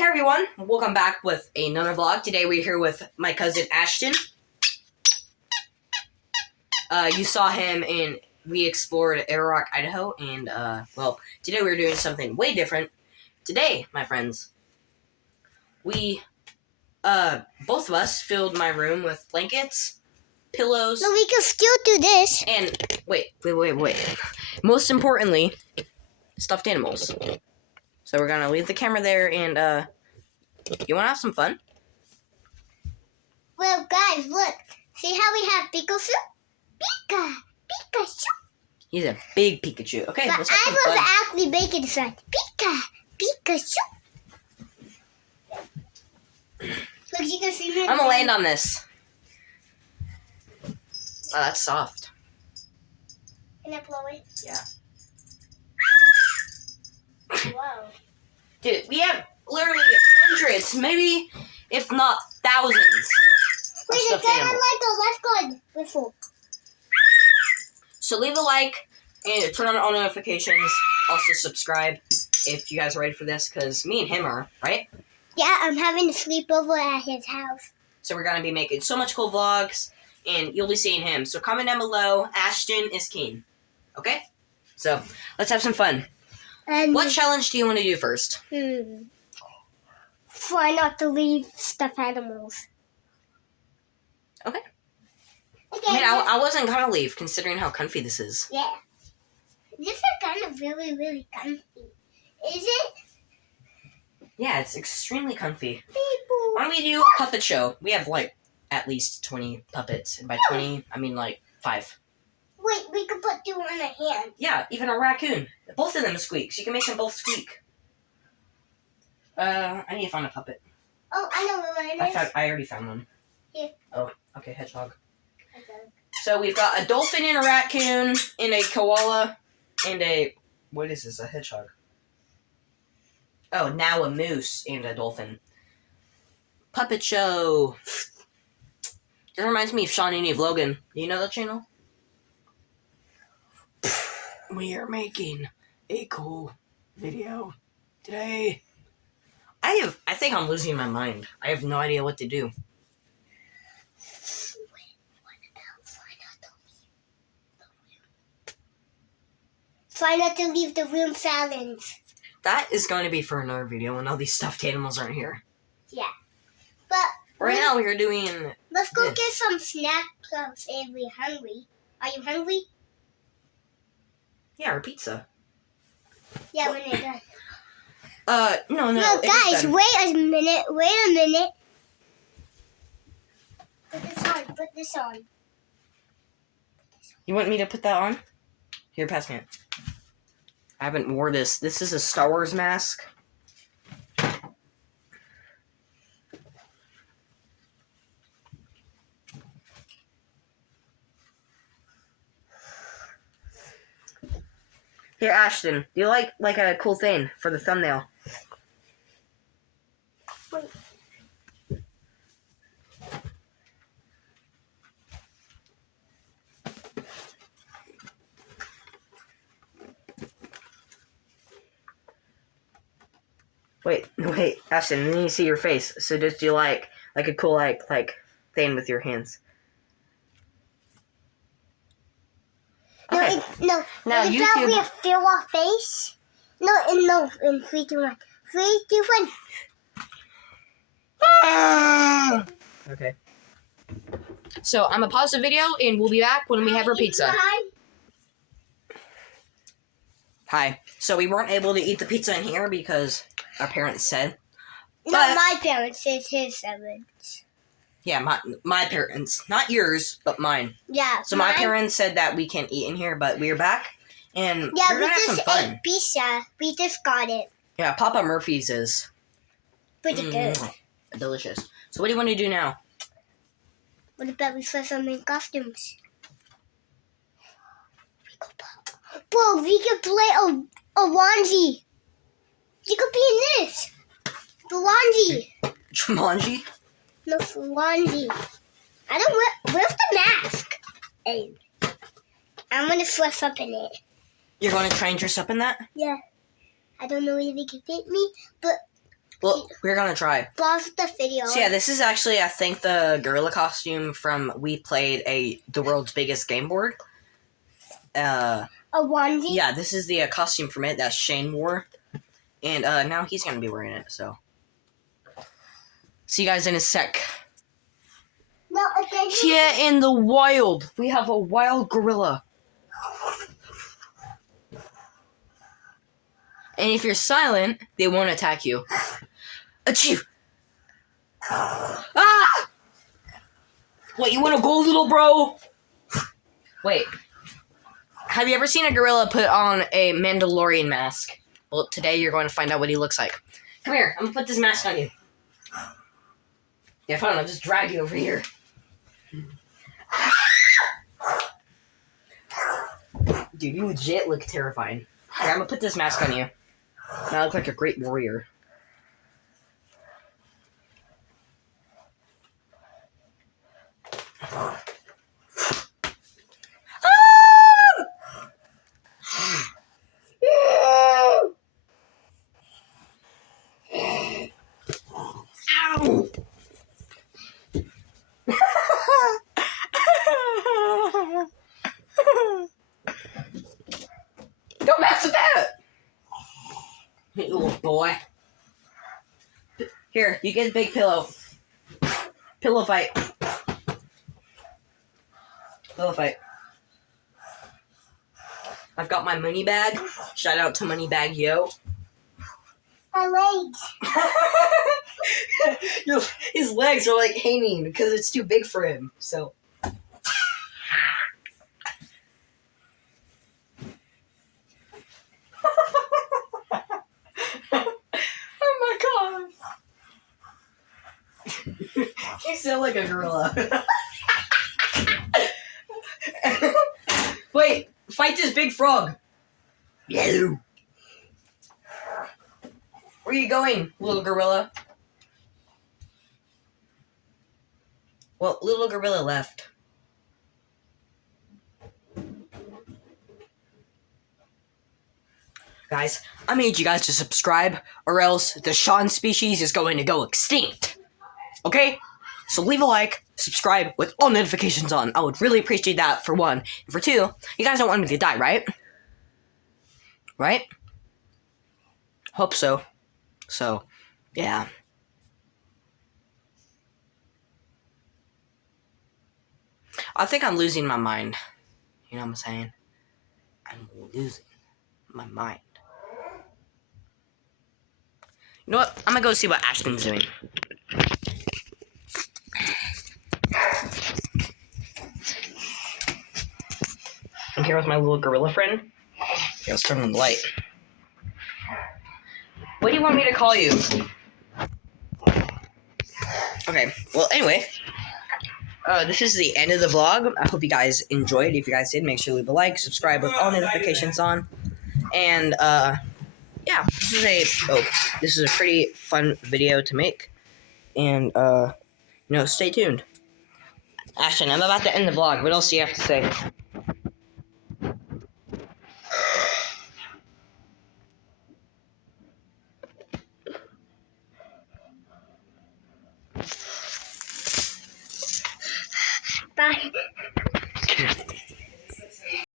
Hey everyone, welcome back with another vlog. Today we're here with my cousin Ashton. You saw him in we explored Arrow Rock, Idaho, and well, today we're doing something way different. Today, my friends, we both of us filled my room with blankets, pillows. No, we can still do this. And wait. Most importantly, stuffed animals. So we're gonna leave the camera there, and you wanna have some fun? Well, guys, look. See how we have Pikachu? Pikachu. He's a big Pikachu. Okay, But let's have I some was fun. actually making sound. Pikachu. Look, you can see me. I'm gonna land on this. Oh, that's soft. Can I blow it? Yeah. Wow. Dude, we have literally hundreds, maybe if not thousands. Wait, of it's stuffed kind of animals. like a left guard before. So leave a like and turn on all notifications. Also subscribe if you guys are ready for this, because me and him are, right? Yeah, I'm having a sleepover at his house. So we're gonna be making so much cool vlogs, and you'll be seeing him. So comment down below, Ashton is keen. Okay? So let's have some fun. And What challenge do you want to do first? Try not to leave stuffed animals. Okay. Okay. I mean, I wasn't gonna leave, considering how comfy this is. Yeah. This is kind of really, really comfy. Is it? Yeah, it's extremely comfy. People. Why don't we do a puppet show? We have, like, at least 20 puppets. And by 20, I mean, like, 5. Wait, we could put two on a hand. Yeah, even a raccoon. Both of them squeak, so you can make them both squeak. I need to find a puppet. Oh, I know what mine is. I already found one. Here. Oh, okay, hedgehog. Okay. So we've got a dolphin and a raccoon and a koala and a... What is this, a hedgehog? Oh, now a moose and a dolphin. Puppet show. It reminds me of Sean and Eve Logan. Do you know that channel? We are making a cool video today. I think I'm losing my mind. I have no idea what to do. Try not to leave the room silent. That is going to be for another video when all these stuffed animals aren't here. Yeah. But Right now we're doing... let's go this. get some snacks if we're hungry. Are you hungry? Yeah, our pizza. Yeah, when they're done. No. No, it is guys, done. wait a minute. Put this on. You want me to put that on? Here, pass me it. I haven't wore this. This is a Star Wars mask. Here, Ashton, do you like a cool thing for the thumbnail? Wait. Wait, Ashton, I need to see your face. So do you like a cool like thing with your hands? Okay. No. Now, It's YouTube- that we feel our face. No, in 3, 2, 1. 3, 2, 1. Okay. So I'm gonna pause the video and we'll be back when we have our pizza. Hi. So we weren't able to eat the pizza in here because our parents said. Not my parents, it's his parents. Yeah, my parents, not yours, but mine. Yeah. So my parents said that we can't eat in here, but we're back and Yeah, we're we gonna have some just fun. ate pizza. We just got it. Yeah, Papa Murphy's is Pretty good. delicious. So what do you want to do now? What about we put some in costumes? Bro, we could play a onesie. You could be in this. The onesie. Jumanji? No, onesie. I don't where's the mask? Hey. I'm gonna dress up in it. You're going to try and dress up in that? Yeah. I don't know if it can fit me, but Well, we're gonna try. Pause the video. So yeah, this is actually, I think, the gorilla costume from We Played the world's biggest game board. A onesie? Yeah, this is the costume from it that Shane wore. And now he's gonna be wearing it, so. See you guys in a sec. No, again. Here in the wild, we have a wild gorilla. And if you're silent, they won't attack you. Achoo! Ah! Wait, you wanna go, little bro? Wait. Have you ever seen a gorilla put on a Mandalorian mask? Well, today you're going to find out what he looks like. Come here, I'm gonna put this mask on you. Yeah, fine, I'll just drag you over here. Dude, you legit look terrifying. Here, I'm gonna put this mask on you. Now I look like a great warrior. Ow! Don't mess with that! Hey, little boy. Here, you get a big pillow. Pillow fight. Pillow fight. I've got my money bag. Shout out to Moneybag Yo. My legs. His legs are like hanging because it's too big for him. So. Oh my god. You sound like a gorilla. Wait, fight this big frog. Yellow. Where are you going, little gorilla? Well, little gorilla left. Guys, I need you guys to subscribe, or else the Sean species is going to go extinct. Okay? So leave a like, subscribe with all notifications on. I would really appreciate that, for one. And for two, you guys don't want me to die, right? Right? Hope so. So, yeah. I think I'm losing my mind. You know what I'm saying? I'm losing my mind. You know what? I'm gonna go see what Ashton's doing. I'm here with my little gorilla friend. Okay, let's turn on the light. What do you want me to call you? Okay, well, anyway. This is the end of the vlog. I hope you guys enjoyed. If you guys did, make sure to leave a like, subscribe with all notifications on. And, yeah, this is a pretty fun video to make. And, stay tuned. Ashton, I'm about to end the vlog. What else do you have to say? Bye.